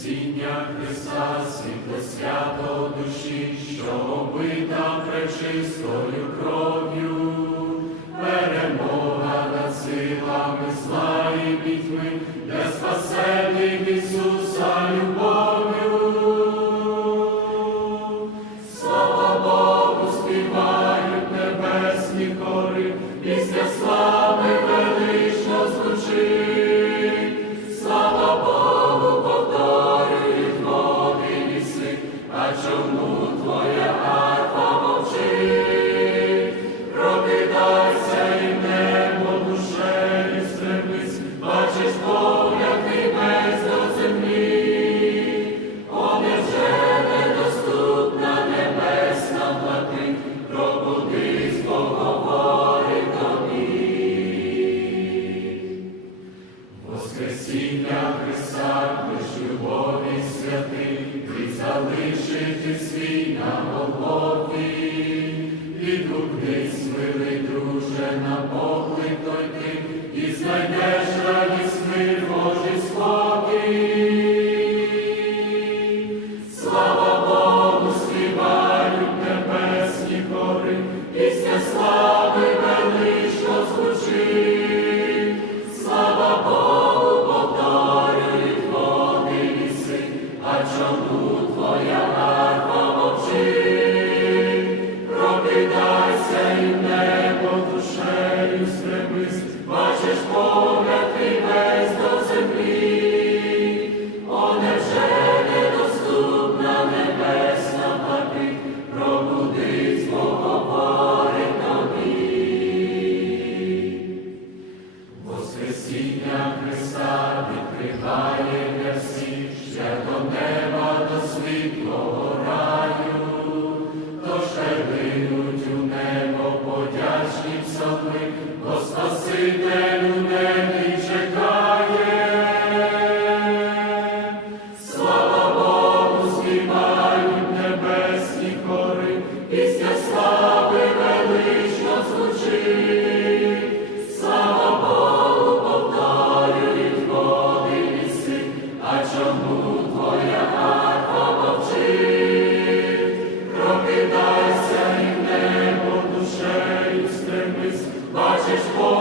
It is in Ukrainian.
Воскресіння Христа, світло свято душі, що обита пречистою кров'ю. ім'я Христа, лиш любові святий, і залишити свій на голові, і духи смили, друже, на той ти, і знайде. for your Боже.